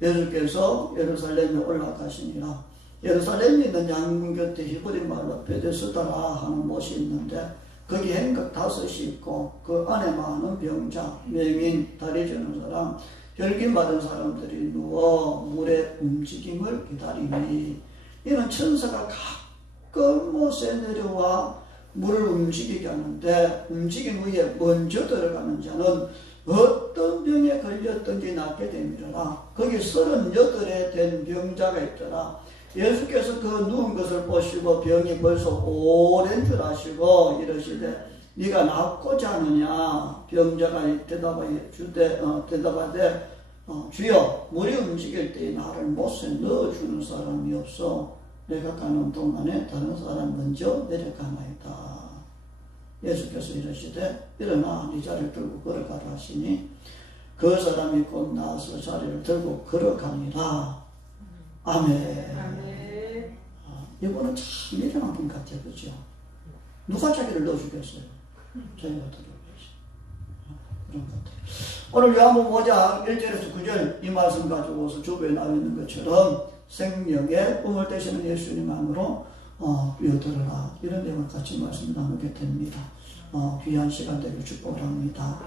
예수께서 예루살렘에 올라가시니라. 예루살렘에 있는 양문 곁에 히브리 말로 베데스다라 하는 못이 있는데 거기 행각 5이 있고 그 안에 많은 병자, 맹인, 다리 저는 사람, 혈기 받은 사람들이 누워 물의 움직임을 기다리니 이는 천사가 가끔 못에 내려와 물을 움직이게 하는데 움직인 후에 먼저 들어가는 자는 어떤 병에 걸렸든지 낫게 되미라. 거기 38에 된 병자가 있더라. 예수께서 그 누운 것을 보시고 병이 벌써 오랜 줄 아시고 이러시되 네가 낫고자 하느냐. 병자가 대답하되 주여 물이 움직일 때 나를 못에 넣어주는 사람이 없어 내가 가는 동안에 다른 사람 먼저 내려가나이다. 예수께서 이러시되 일어나 네 자리를 들고 걸어가라 하시니 그 사람이 곧 나와서 자리를 들고 걸어가니라. 아멘. 아멘. 이거는 참 일어난 분 같아요. 그죠? 누가 자기를 넣어주겠어요? 자기가 들어오겠어요. 그런 것 같아요. 오늘 요한복음 5장 1절에서 9절 이 말씀 가지고서 주부에 나와 있는 것처럼 생명의 꿈을 되시는 예수님 안으로 뛰어들어라. 이런 내용을 같이 말씀 나누게 됩니다. 귀한 시간 되길 축복을 합니다.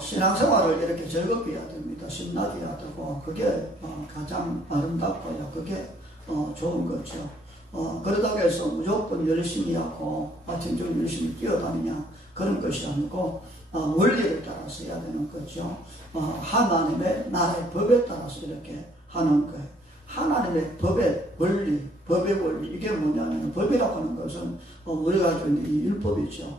신앙생활을 이렇게 즐겁게 해야 됩니다. 신나게 해야 되고 그게 가장 아름답고요. 그게 좋은 거죠. 그러다고 해서 무조건 열심히 하고 아침 저녁 열심히 뛰어다니냐 그런 것이 아니고 원리를 따라서 해야 되는 거죠. 하나님의 나라의 법에 따라서 이렇게 하는 거예요. 하나님의 법의 원리, 법의 원리, 이게 뭐냐면 법이라고 하는 것은 우리가 가지고 있는 이 율법이죠.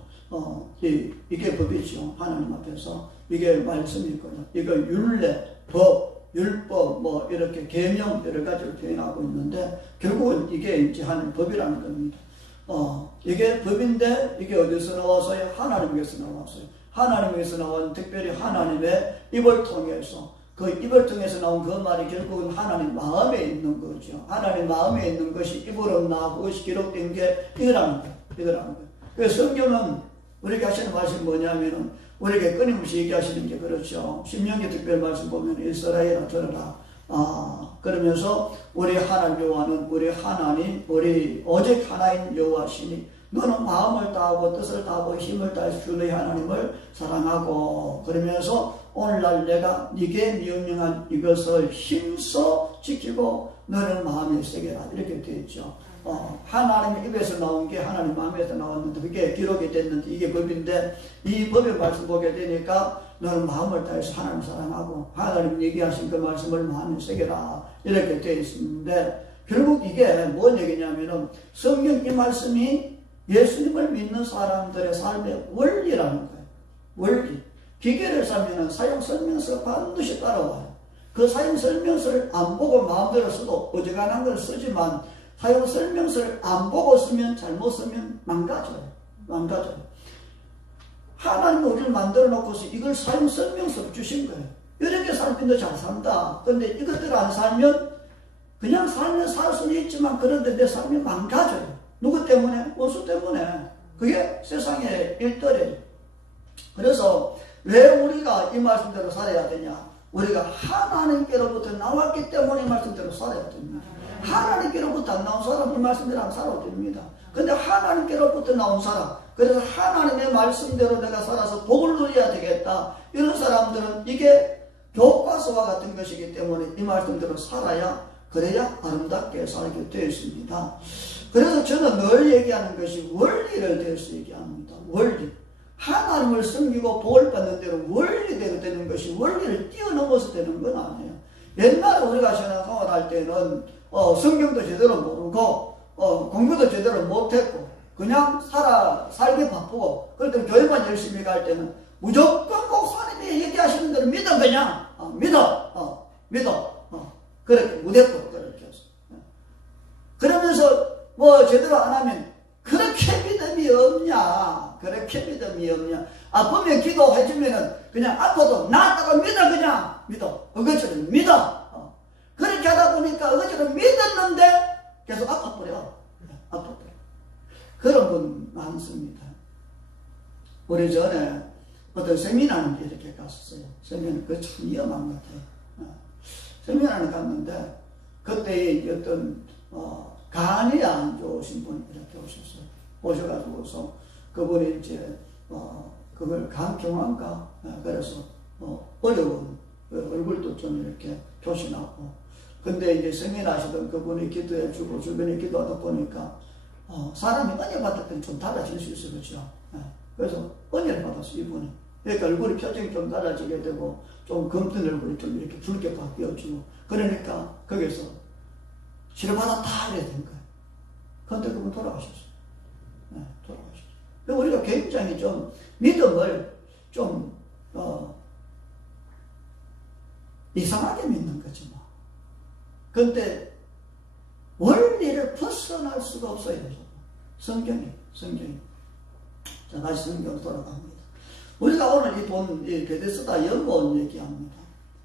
이게 법이죠. 하나님 앞에서 이게 말씀이거든요. 이거 율례, 법, 율법, 뭐 이렇게 계명 여러 가지를 표현하고 있는데 결국은 이게 이제 하나님 법이라는 겁니다. 이게 법인데 이게 어디서 나와서요? 하나님에게서 나왔어요. 하나님에게서 나온 특별히 하나님의 입을 통해서 그 입을 통해서 나온 그 말이 결국은 하나님 마음에 있는 거죠. 하나님 마음에 있는 것이 입으로 나오고 그것이 기록된 게 이거라는 거예요. 이거라는 거예요. 그래서 성경은 우리에게 하시는 말씀이 뭐냐면은 우리에게 끊임없이 얘기하시는 게 그렇죠. 신명기 특별 말씀 보면 이스라엘아 들어라. 그러면서 우리 하나님 여호와는 우리 하나님 우리 오직 하나인 여호와시니 너는 마음을 다하고 뜻을 다하고 힘을 다해서 주 너희 하나님을 사랑하고 그러면서 오늘날 내가 네게 명령한 이것을 힘써 지키고 너는 마음에 새겨라 이렇게 되어 있죠. 하나님의 입에서 나온 게 하나님 마음에서 나왔는데 그게 기록이 됐는데 이게 법인데 이 법의 말씀 보게 되니까 너는 마음을 다해서 하나님 사랑하고 하나님 얘기하신 그 말씀을 마음에 새겨라 이렇게 되어 있는데 결국 이게 뭔 얘기냐면은 성경 이 말씀이 예수님을 믿는 사람들의 삶의 원리라는 거예요. 원리. 기계를 사면은 사용 설명서가 반드시 따라와요. 그 사용 설명서를 안 보고 마음대로 써도 어지간한 걸 쓰지만 사용 설명서를 안 보고 쓰면 잘못 쓰면 망가져요. 망가져요. 하나님은 우리를 만들어 놓고서 이걸 사용 설명서로 주신 거예요. 이렇게 살면 너 잘 산다. 근데 이것들을 안 살면 그냥 살면 살 수는 있지만 그런데 내 삶이 망가져요. 누구 때문에? 원수 때문에. 그게 세상의 일들이에요. 그래서 왜 우리가 이 말씀대로 살아야 되냐? 우리가 하나님께로부터 나왔기 때문에 이 말씀대로 살아야 됩니다. 하나님께로부터 안 나온 사람 이 말씀대로 안 살아도 됩니다. 근데 하나님께로부터 나온 사람, 그래서 하나님의 말씀대로 내가 살아서 복을 누려야 되겠다. 이런 사람들은 이게 교과서와 같은 것이기 때문에 이 말씀대로 살아야 그래야 아름답게 살게 되어 있습니다. 그래서 저는 늘 얘기하는 것이 원리를 대해서 얘기합니다. 원리. 하나님을 섬기고 복을 받는 대로 원리대로 되는 것이 원리를 뛰어넘어서 되는 건 아니에요. 옛날에 우리가 신앙생활 할 때는 성경도 제대로 모르고 공부도 제대로 못했고 그냥 살기 바쁘고 그럴 때 교회만 열심히 갈 때는 무조건 목사님이 얘기하시는 대로 믿어 그냥 믿어 그렇게 무대고 그렇게 해서 그러면서 뭐 제대로 안 하면 그렇게 믿음이 없냐 그렇게 믿음이 없냐 아프면 기도해주면은 그냥 아파도 나았다가 믿어 그냥 믿어 그것처럼 믿어 그렇게 하다 보니까 그것처럼 믿었는데 계속 아파버려 그런 분 많습니다. 우리 전에 어떤 세미나인데 이렇게 갔었어요. 세미나 그거 참 위험한 것 같아요. 세미나를 갔는데 그때 어떤 간이 안 좋으신 분이 이렇게 오셨어요. 오셔가지고서 그분이 이제 그걸 간경화인가 그래서 어려운 얼굴도 좀 이렇게 표시나고 근데 이제 세미나 하시던 그분이 기도해주고 주변에 기도하다 보니까 사람이 은혜 받았더니 좀 달라질 수 있어요. 그렇죠? 그래서 은혜를 받았어요. 이분이. 그러니까 얼굴이 표정이 좀 달라지게 되고 좀 검던 얼굴이 좀 이렇게 붉게 바뀌어지고 그러니까 거기서 치료받았다 이래야 된 거예요. 그런데 그분 돌아가셨어요. 돌아가셨어요. 그러니까 우리가 굉장히 좀 믿음을 좀 이상하게 믿는 거지 뭐. 근데 원리를 벗어날 수가 없어요. 성경이. 자, 다시 성경으로 돌아갑니다. 우리가 오늘 이 베데스다 연못 얘기합니다.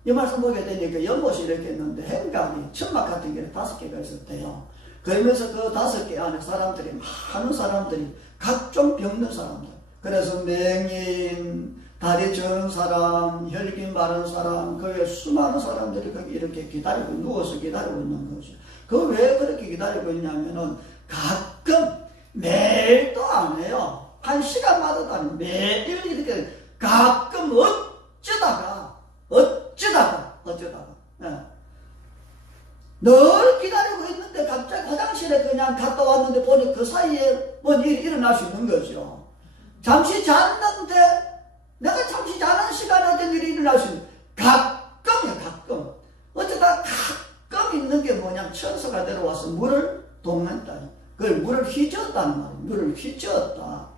이 말씀 보게 되니까 연못이 이렇게 있는데 행각이 천막 같은 게 5개가 있었대요. 그러면서 그 5개 안에 많은 사람들이 각종 병든 사람들. 그래서 맹인, 다리 저는 사람, 혈기 마른 사람, 그 외에 수많은 사람들이 거기 이렇게 기다리고, 누워서 기다리고 있는 거죠. 그 왜 그렇게 기다리고 있냐면은 가끔 매일도 안 해요. 1시간마다도 아니고 매일 이렇게 가끔 어쩌다가 늘 기다리고 있는데 갑자기 화장실에 그냥 갔다 왔는데 보니 그 사이에 뭔 일이 일어날 수 있는 거죠. 잠시 잤는데 내가 잠시 자는 시간에 어떤 일이 일어날 수 있는 가끔이야. 어쩌다 가끔 있는 게 뭐냐면 천사가 내려와서 물을 돕는다. 그걸 물을 휘저었다는 말이에요. 물을 휘저었다.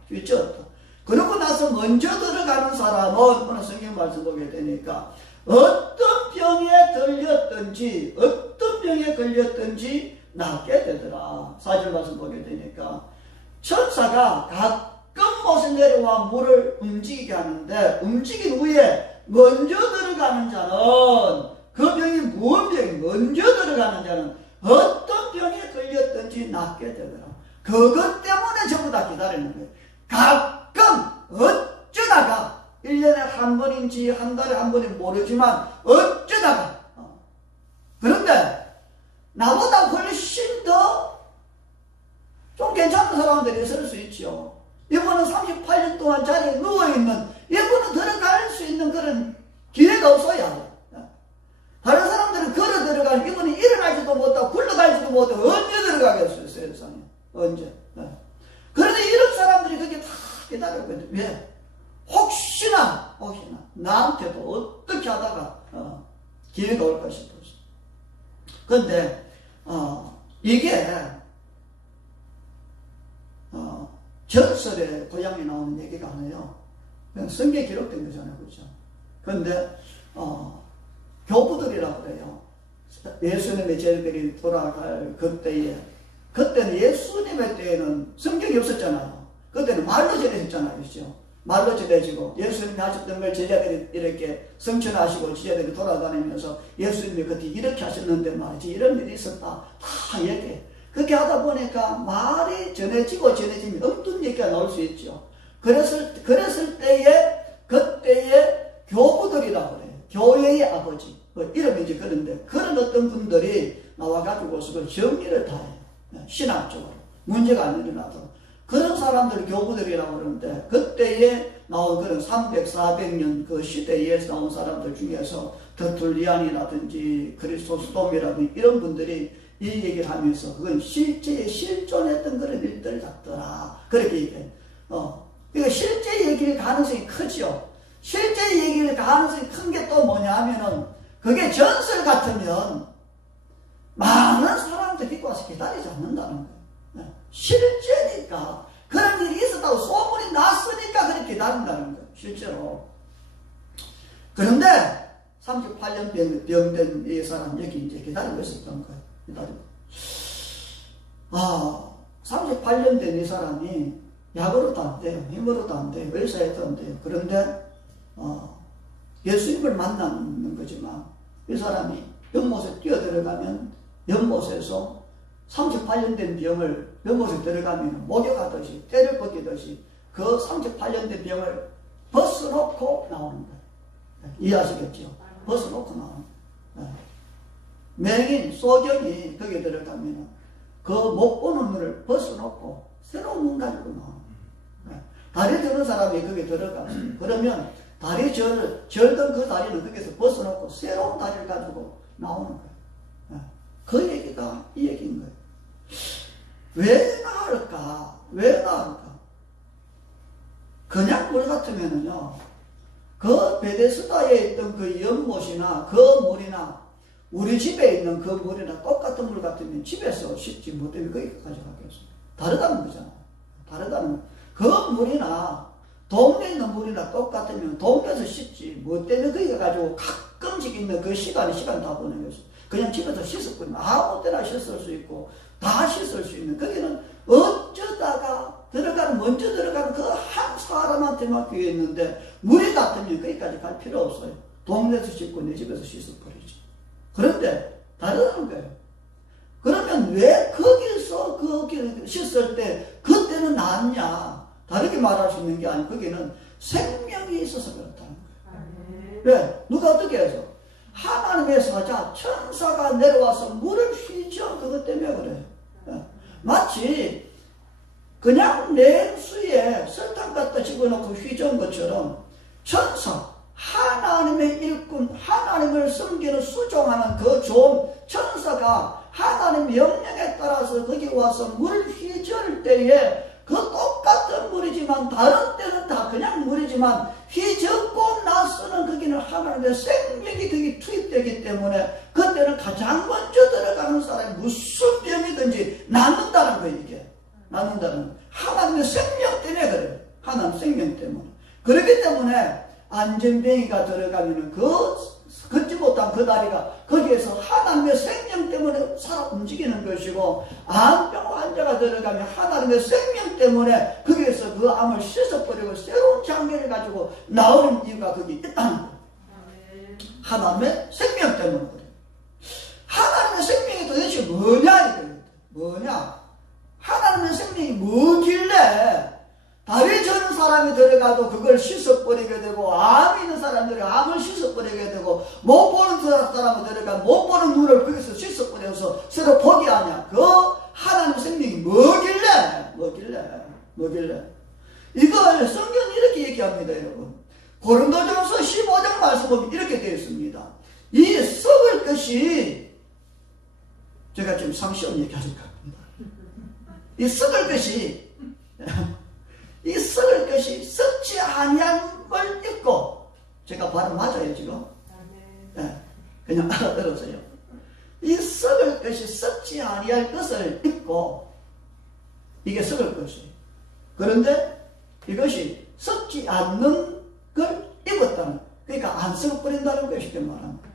그러고 나서 먼저 들어가는 사람은 오늘 성경 말씀 보게 되니까 어떤 병에 걸렸든지 낫게 되더라. 4절 말씀 보게 되니까 천사가 가끔 못에 내려와 물을 움직이게 하는데 움직인 후에 먼저 들어가는 자는 그 병이 무슨 병이 먼저 들어가는 자는 어떤 병에 걸렸든지 낫게 되더라. 그것 때문에 전부 다 기다리는 거예요. 가끔 어쩌다가 1년에 한 번인지 한 달에 한 번인지 모르지만 어쩌다가 그런데 나보다 훨씬 더 좀 괜찮은 사람들이 있을 수 있죠. 이분은 38년 동안 자리에 누워있는 이분은 들어갈 수 있는 그런 기회가 없어요. 다른 사람들은 걸어 들어가는 이분은 일어나지도 못하고 굴러가지도 못하고 언제 들어가겠어요 세상에. 언제. 그런데 이런 사람들이 그렇게 다 기다리고 있는데 왜? 혹시나 나한테도 어떻게 하다가 기회가 올까 싶어서. 그런데 이게 전설의 고향에 나오는 얘기가 아니에요. 그냥 성경에 기록된 거잖아요. 그렇죠? 그런데 교부들이라고 그래요. 예수님의 제자들이 돌아갈 그때는 예수님의 때에는 성경이 없었잖아요. 그때는 말로 전해졌잖아요. 그렇죠? 말로 전해지고 예수님이 하셨던 걸 제자들이 이렇게 성천하시고 제자들이 돌아다니면서 예수님이 그때 이렇게 하셨는데 말이지 이런 일이 있었다. 다 얘기해. 그렇게 하다 보니까 말이 전해지면 엉뚱 얘기가 나올 수 있죠. 그랬을 때에 그때의 교부들이라고 그래요. 교회의 아버지. 이름이 이제 그런데 그런 어떤 분들이 나와가지고서 그 정리를 다 해요. 신학적으로. 문제가 안 일어나도록. 그런 사람들 교부들이라고 그러는데 그때에 나온 그런 300, 400년 그 시대에 나온 사람들 중에서 더툴리안이라든지 그리스토스돔이라든지 이런 분들이 이 얘기를 하면서 그건 실제에 실존했던 그런 일들 같더라. 그렇게 얘기해요. 그러니까 실제 얘기일 가능성이 크죠. 실제 얘기일 가능성이 큰 게 또 뭐냐 하면은 그게 전설 같으면 많은 사람들이 믿고 와서 기다리지 않는다는 거예요. 실제니까 그런 일이 있었다고 소문이 났으니까 그렇게 기다린다는 거예요. 실제로. 그런데 38년 병된 이 사람 여기 이제 기다리고 있었던 거예요. 기다리고. 38년 된 이 사람이 약으로도 안 돼요. 힘으로도 안 돼요. 의사에도 안 돼요. 그런데 예수님을 만나는 거지만 이 사람이 연못에 뛰어들어가면 연못에서 38년 된 병을 연못에 들어가면 목욕하듯이 때를 벗기듯이 그 38년 된 병을 벗어놓고 나오는 거예요. 이해하시겠죠? 벗어놓고 나오는 거예요. 맹인, 소경이 거기에 들어가면 그 못 보는 눈을 벗어놓고 새로운 눈 가지고 나옵니다. 다리 저는 사람이 거기에 들어가면 그러면 다리 절던 그 다리는 거기서 벗어놓고 새로운 다리를 가지고 나오는 거예요. 그 얘기가 이 얘기인 거예요. 왜 나을까? 왜 나을까? 그냥 물 같으면은요, 그 베데스다에 있던 그 연못이나 그 물이나 우리 집에 있는 그 물이나 똑같은 물 같으면 집에서 씻지 뭐 때문에 거기까지 가겠습니까? 다르다는 거잖아요. 다르다는 거. 그 물이나 동네에 있는 물이나 똑같으면 동네에서 씻지 뭐 때문에 거기 가지고 가끔씩 있는 그 시간 다 보내겠어. 그냥 집에서 씻었거든요. 아무 때나 씻을 수 있고 다 씻을 수 있는 거기는 어쩌다가 먼저 들어가는 그 한 사람한테만 기회 있는데 물이 같으면 거기까지 갈 필요 없어요. 동네에서 씻고 내 집에서 씻어버리지. 그런데 다르다는 거예요. 그러면 왜 거기서 거기 씻을 때 그때는 낫냐? 다르게 말할 수 있는 게 아니고 거기는 생명이 있어서 그렇다는 거예요. 왜? 누가 어떻게 해서? 하나님의 사자, 천사가 내려와서 물을 휘저 그것 때문에 그래요. 마치 그냥 냉수에 설탕 갖다 집어넣고 휘저은 것처럼 천사, 하나님의 일꾼, 하나님을 섬기는 수종하는 그 좋은 천사가 하나님 명령에 따라서 거기 와서 물을 휘저을 때에 그 똑같은 물이지만 다른 때는 다 그냥 물이지만 휘젓고 나서는 거기는 하나님의 생명이 거기 투입되기 때문에 그때는 가장 먼저 들어가는 사람이 무슨 병이든지 낫는다는 거예요. 이게 낫는다는 거예요. 하나님의 생명 때문에 그래요. 하나님 생명 때문에. 그렇기 때문에 안전뱅이가 들어가면은 걷지 못한 그 다리가 거기에서 하나님의 생명 때문에 살아 움직이는 것이고, 암병 환자가 들어가면 하나님의 생명 때문에 거기에서 그 암을 씻어버리고 새로운 장면을 가지고 나오는 이유가 거기 있다는 거예요. 하나님의 생명 때문에 그래요. 하나님의 생명이 도대체 뭐냐 이거예요. 뭐냐? 하나님의 생명이 뭐길래 다리 저는 사람이 들어가도 그걸 씻어버리게 되고, 암이 있는 사람들이 암을 씻어버리게 되고, 못 보는 사람이 들어가면 못 보는 눈을 거기서 씻어버려서 새로 보게 하냐? 그 하나님 생명이 뭐길래? 이걸 성경이 이렇게 얘기합니다, 여러분. 고린도전서 15장 말씀 보면 이렇게 되어 있습니다. 이 썩을 것이, 제가 지금 상시험 얘기하실 겁니다. 이 썩을 것이 썩지 아니한 걸 입고, 제가 발음 맞아요 지금? 네, 그냥 알아들었어요. 이 썩을 것이 썩지 아니할 것을 입고, 이게 썩을 것이. 그런데 이것이 썩지 않는 걸 입었다는, 그러니까 안 썩어버린다는 것이 말합니다.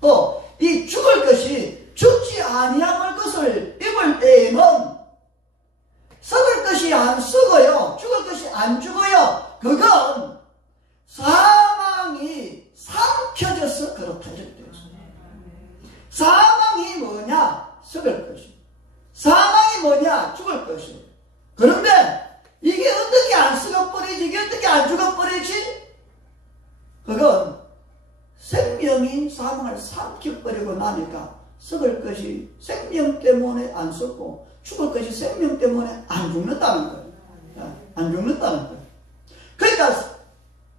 또 이 죽을 것이 죽지 아니할 것을 입을 때에는 썩을 것이 안 썩어요. 죽을 것이 안 죽어요. 그건 사망이 삼켜져서 그렇다 이렇게 되어 있습니다. 사망이 뭐냐? 썩을 것이. 사망이 뭐냐? 죽을 것이. 그런데 이게 어떻게 안 썩어버리지? 이게 어떻게 안 죽어버리지? 그건 생명이 사망을 삼켜버리고 나니까 썩을 것이 생명 때문에 안 썩고 죽을 것이 생명 때문에 안 죽는다는 거예요. 안 죽는다는 거예요. 그러니까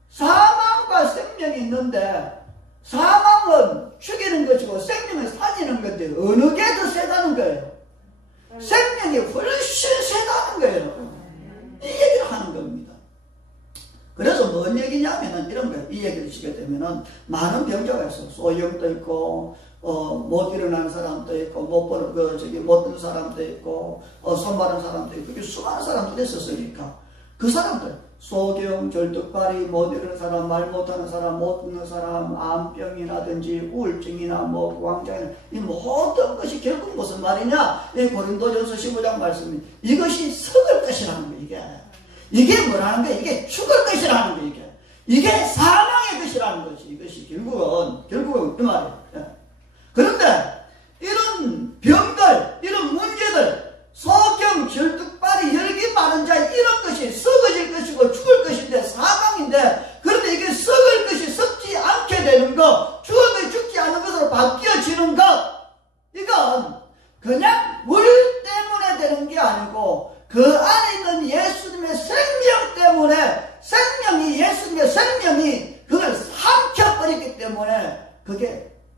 사망과 생명이 있는데, 사망은 죽이는 것이고 생명은 살리는 건데 어느 게 더 세다는 거예요? 생명이 훨씬 세다는 거예요. 이 얘기를 하는 겁니다. 그래서 뭔 얘기냐면은 이런 거예요. 이 얘기를 치게 되면은 많은 병자가 있어. 소염도 있고, 못 일어나는 사람도 있고, 못 듣는 사람도 있고, 손 마른 사람도 있고, 그게 수많은 사람들이 있었으니까. 그 사람들, 소경, 절뚝발이, 못 일어나는 사람, 말 못하는 사람, 못 듣는 사람, 암병이라든지 우울증이나 왕장이나, 이 모든 것이 결국 무슨 말이냐? 이 고린도전서 15장 말씀이 이것이 썩을 것이라는 거예요, 이게 뭐라는 거예요? 이게 죽을 것이라는 거예요, 이게 사망의 것이라는 것이, 이것이 결국은 그 말이에요. 그런데 이런 병들, 이런 문제들, 소경, 절뚝발이, 열기 많은 자, 이런 것이 썩어질 것이고 죽을 것인데 사망인데, 그런데 이게 썩을 것이 썩지 않게 되는 것, 죽을 것이 죽지 않은 것으로 바뀌어지는 것,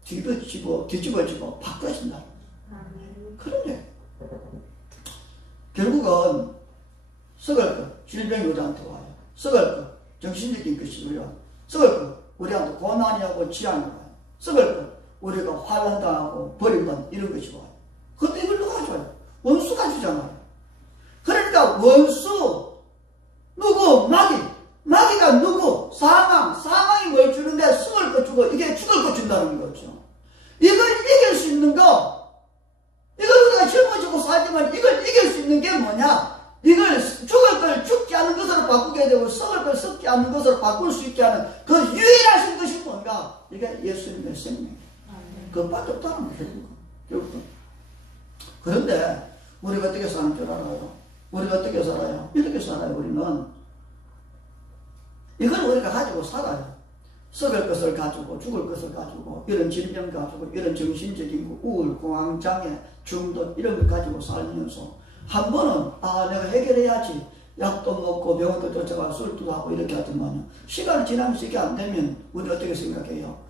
뒤집어지고 바꿔진다. 그런데 결국은 썩을 것, 질병이 우리한테 와요. 썩을 것, 정신적인 것이 우리가 썩을 것, 우리한테 고난이하고 지향이 와요. 썩을 것, 우리가 환난당하고 버림받는 이런 것이 와요. 근데 이걸 누가 줘요? 원수가 주잖아요. 그러니까 원수, 누구? 마귀가 누구? 사망이 뭘 주는데 썩을 것 주고 이게 죽을 것 준다는 거죠. 이걸 이길 수 있는 거, 이걸 우리가 짊어지고 살지만 이걸 이길 수 있는 게 뭐냐? 이걸 죽을 걸 죽지 않은 것으로 바꾸게 되고 썩을 걸 썩지 않는 것으로 바꿀 수 있게 하는 그 유일하신 것이 뭔가? 이게 예수님의 생명이에요. 그것밖에 없다는 거예요. 결국은. 그런데 우리가 어떻게 사는 줄 알아요? 우리가 어떻게 살아요? 이렇게 살아요. 우리는 이걸 우리가 가지고 살아요. 썩을 것을 가지고 죽을 것을 가지고 이런 질병 가지고 이런 정신적인 우울, 공황장애, 중독 이런 걸 가지고 살면서 한 번은 내가 해결해야지 약도 먹고 병원도 쫓아가 술도 하고 이렇게 하지만 시간이 지나면서 이게 안 되면 우리 어떻게 생각해요?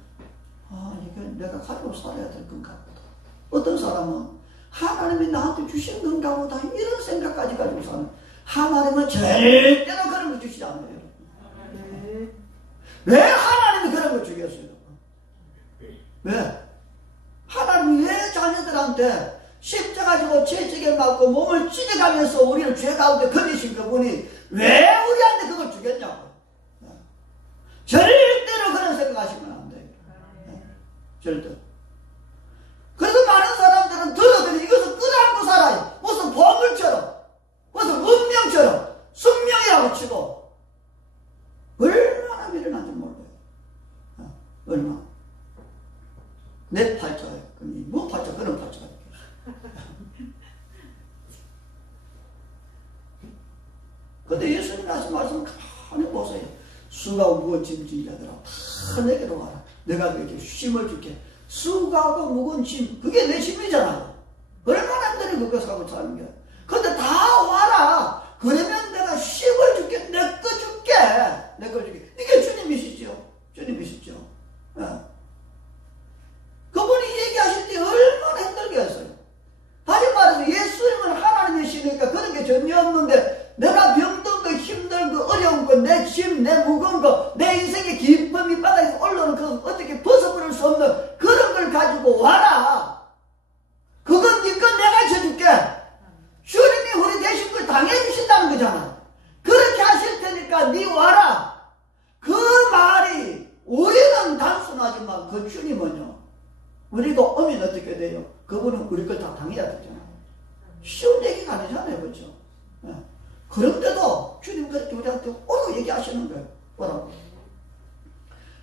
이게 내가 가지고 살아야 될 건가 보다. 어떤 사람은 하나님이 나한테 주신 건가 보다 이런 생각까지 가지고 사는. 하나님은 절대로 그런 거 주시지 않아요. 왜 하나님이 그런 거 주겠어요? 왜? 하나님이 왜 자녀들한테 십자가 지고 채찍에 맞고 몸을 찢어가면서 우리를 죄 가운데 건지신 그분이 왜 우리한테 그걸 주겠냐고. 절대로 그런 생각하시면 안 돼요. 절대로. 그래서 많은 사람들은 들어들이 이것을 끌어안고 살아요. 무슨 보물처럼, 무슨 운명처럼, 숙명이라고 치고. 얼마나 미련한지 몰라요. 얼마나. 내 팔자예요. 뭐 팔자, 그런 팔자예요. 근데 예수님 하신 말씀을 가만히 보세요. 수가 무거운 짐진 자들아 다 내게로 와라. 내가 너에게 쉼을 줄게. 수가하고 무거운 짐, 그게 내 짐이잖아요. 얼마나 힘들이 그거 사고 사는 게. 근데 다 와라. 그러면 내가 쉼을 줄게. 내 거 줄게. 내 거 줄게. 이게 주님이시죠. 주님이시죠. 예. 그분이 얘기하실 때 얼마나 힘들게 했어요. 다시 말해서 예수님은 하나님이시니까 그런 게 전혀 없는데 내가 병든 거, 힘든 거, 어려운 거, 내 짐, 내 무거운 거, 내 인생의 깊은 밑바닥에서 올라오는 그 어떻게 벗어버릴 수 없는 그런 걸 가지고 와라. 그건 네 건 내가 쳐줄게. 주님이 우리 대신 걸 당해주신다는 거잖아. 그렇게 하실 테니까 네 와라. 그 말이 우리는 단순하지만 그 주님은요. 우리가 오면 어떻게 돼요? 그분은 우리 걸 다 당해야 되잖아요. 쉬운 얘기가 아니잖아요. 그렇죠? 네. 그런데도 주님 그렇게 우리한테 오라고 얘기하시는 거예요. 뭐라고?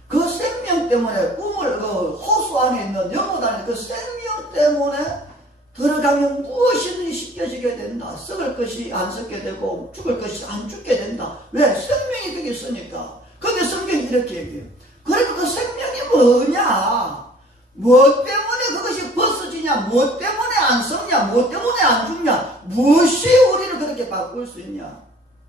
그 생명 때문에 꿈을 호수 안에 있는 영혼 안에 그 생명 때문에 들어가면 무엇이든지 씻겨지게 된다. 썩을 것이 안 썩게 되고 죽을 것이 안 죽게 된다. 왜? 생명이 거기 있으니까. 근데 성경이 이렇게 얘기해요. 그러니까 그 생명이 뭐냐? 뭐 때문에 그것이 벗어지냐? 뭐 때문에 안 썩냐? 뭐 때문에 안 죽냐? 무엇이 우리를 그렇게 바꿀 수 있냐?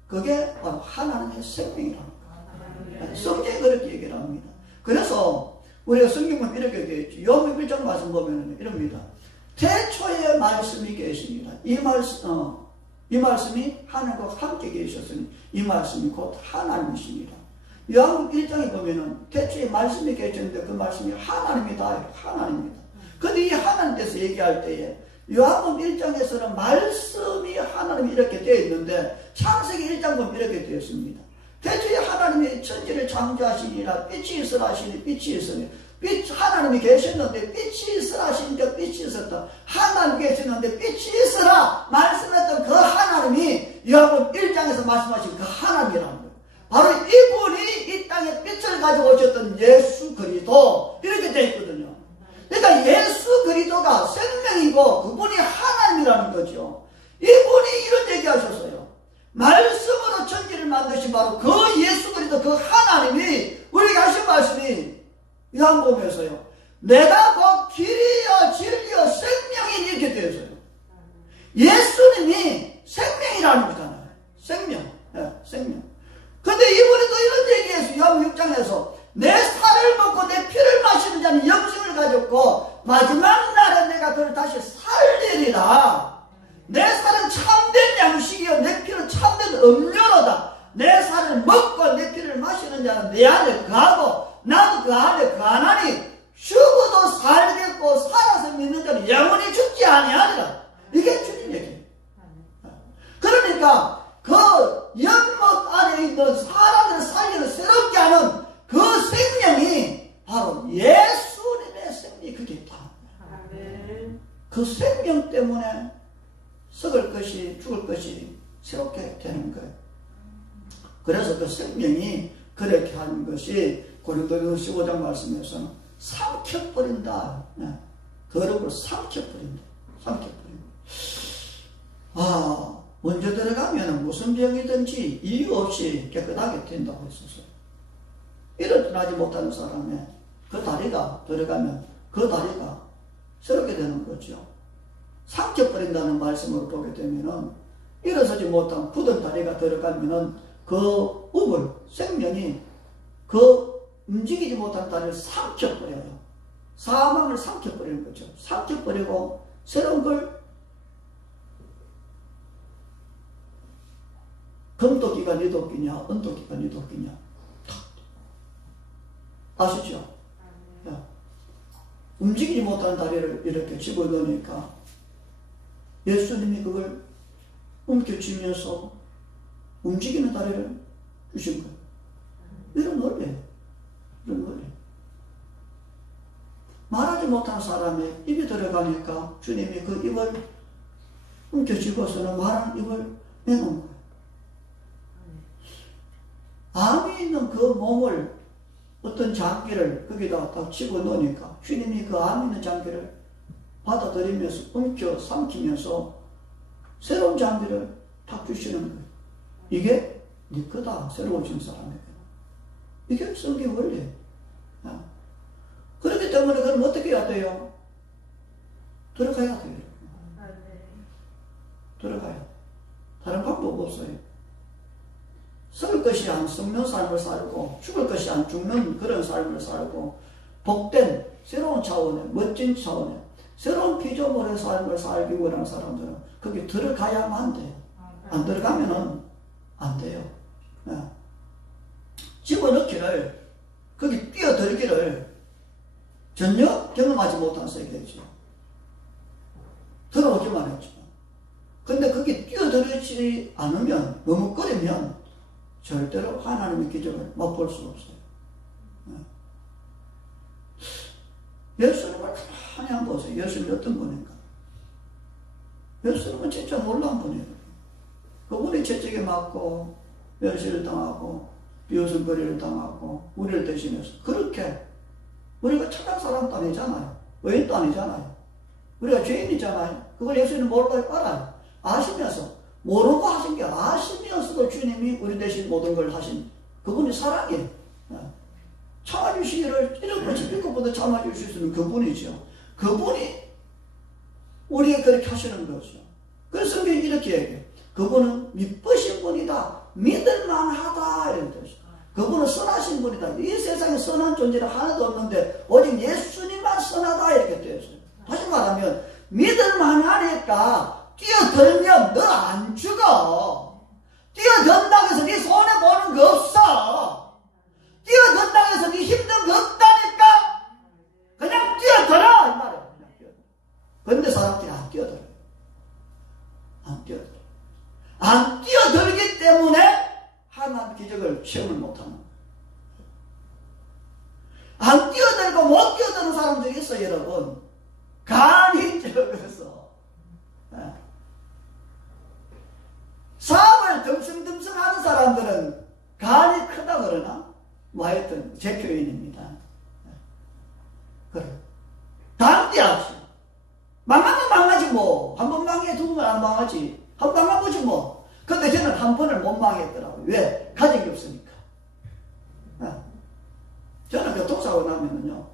그게 바로 하나님의 생명이라는 거예요. 성경이 그렇게 얘기를 합니다. 그래서 우리가 성경 보면 이렇게 되어 있죠. 요한복음 1장 말씀 보면 이럽니다. 태초에 말씀이 계십니다. 이 말씀이 하나님과 함께 계셨으니 이 말씀이 곧 하나님이십니다. 요한복음 1장에 보면은 태초에 말씀이 계셨는데 그 말씀이 하나님이다. 하나님입니다. 근데 이 하나님께서 얘기할 때에 요한복음 1장에서는 말씀이 하나님이 이렇게 되어 있는데 창세기 1장 보면 이렇게 되어 있습니다. 태초에 하나님이 천지를 창조하시니라 빛이 있으라 하시니 빛이 있으니 하나님이 계셨는데 빛이 있으라 하시니까 빛이 있었다. 하나님이 계셨는데 빛이 있으라 말씀했던 그 하나님이 요한복음 1장에서 말씀하신 그 하나님이라는 거예요. 바로 이분이 이 땅에 빛을 가지고 오셨던 예수 그리스도 이렇게 되어 있거든요. 그러니까 예수 그리스도가 생명이고 그분이 하나님이라는 거죠. 이분이 이런 얘기하셨어요. 말씀으로 천지를 만드신 바로 그 예수 그리스도 그 하나님이 우리가 하신 말씀이 요한복음에서요. 내가 곧 길이요 진리요 생명이 이렇게 되어 있어요. 예수님이 생명이라는 거잖아요. 생명. 네, 생명. 근데 이분이 또 이런 얘기했어요. 요한복음 6장에서 내 살을 먹고 내 피를 마시는 자는 영생을 가지고 죽었고 마지막 날에 내가 그를 다시 살리리라. 내 살은 참된 양식이요 내 피는 참된 음료로다. 내 살을 먹고 내 피를 마시는 자는 내 안에 거하고 나도 그 안에 거하나니 죽어도 살겠고 살아서 믿는 자는 영원히 죽지 아니하리라. 이게 주님 얘기예요. 그러니까 그 연못 안에 있는 사람을 살리는 새롭게 하는 그 생명이 바로 예수님의 생명이 그게 있다. 그 생명 때문에 썩을 것이 죽을 것이 새롭게 되는 거예요. 그래서 그 생명이 그렇게 하는 것이 고린도전서 15장 말씀에서는 삼켜버린다. 더러움을 삼켜버린다. 삼켜버린다. 먼저 들어가면 무슨 병이든지 이유 없이 깨끗하게 된다고 했었어요. 일어나지 못하는 사람의 그 다리가 들어가면 그 다리가 새롭게 되는 거죠. 삼켜버린다는 말씀을 보게 되면은 일어서지 못한 굳은 다리가 들어가면은 그 우물, 생명이 그 움직이지 못한 다리를 삼켜버려요. 사망을 삼켜버리는 거죠. 삼켜버리고 새로운 걸 금도끼가 네 도끼냐 은도끼가 네 도끼냐 아시죠? 움직이지 못하는 다리를 이렇게 집어넣으니까 예수님이 그걸 움켜쥐면서 움직이는 다리를 주신 거예요. 이런 논리예요. 이런 논리. 말하지 못하는 사람의 입이 들어가니까 주님이 그 입을 움켜쥐고서는 말하는 입을 내놓은 거예요. 암이 있는 그 몸을 어떤 장기를 거기다 딱 집어넣으니까 주님이 그 암 있는 장기를 받아들이면서 움켜 삼키면서 새로운 장기를 탁 주시는 거예요. 이게 네 거다. 새로워진 사람에게. 이게 성경 원리예요. 그렇기 때문에 그럼 어떻게 해야 돼요? 들어가야 돼요. 들어가야 돼. 다른 방법 없어요. 썩을 것이 안 썩는 삶을 살고 죽을 것이 안 죽는 그런 삶을 살고 복된 새로운 차원의 멋진 차원의 새로운 피조물의 삶을 살기 원하는 사람들은 거기 들어가야만 돼요. 안 들어가면은 안 돼요. 집어넣기를 거기 뛰어들기를 전혀 경험하지 못한 세계죠. 들어오기만 했죠. 근데 거기 뛰어들지 않으면 머뭇거리면 절대로 하나님의 기적을 맛볼 수 없어요. 예수님을 가만히 한번 보세요. 예수님이 어떤 분인가? 예수님은 진짜 놀라운 분이에요. 그분이 채찍에 맞고 멸시를 당하고 비웃음거리를 당하고 우리를 대신해서 그렇게 우리가 착한 사람도 아니잖아요. 의인도 아니잖아요. 우리가 죄인이잖아요. 그걸 예수님은 몰라요? 알아요. 아시면서 모르고 하신 게 아시면서도 주님이 우리 대신 모든 걸 하신 그분이 사랑이에요. 참아주시기를 이런 지필것보다 참아주실 수 있는 그분이죠. 그분이 우리에게 그렇게 하시는 거죠. 그래서 성경이 이렇게 얘기해요. 그분은 미쁘신 분이다. 믿을만하다. 이런 뜻이에요. 그분은 선하신 분이다. 이 세상에 선한 존재는 하나도 없는데 오직 예수님만 선하다. 이렇게 되어 있어요. 다시 말하면 믿을만하니까 뛰어들면 너 안 죽어. 뛰어든다고 해서 네 손해보는 거 없어. 뛰어든다고 해서 네 힘든 거 없다니까. 그냥 뛰어들어 이 말이야. 그냥 뛰어들어. 근데 사람들이 안 뛰어들어요. 안 뛰어들어. 안 뛰어들기 때문에 하나님의 기적을 체험을 못하는 거예요. 안 뛰어들고 못 뛰어드는 사람들이 있어요. 여러분 간이 적어서 사업을 듬성듬성하는 사람들은 간이 크다 그러나 뭐 하여튼 제 표현입니다. 그래 당대없이 망하면 망하지 뭐. 한 번 망해 두 번 안 망하지. 한 번 망해보지 뭐. 근데 저는 한 번을 못 망했더라고요. 왜? 가족이 없으니까. 저는 교통사고 나면은요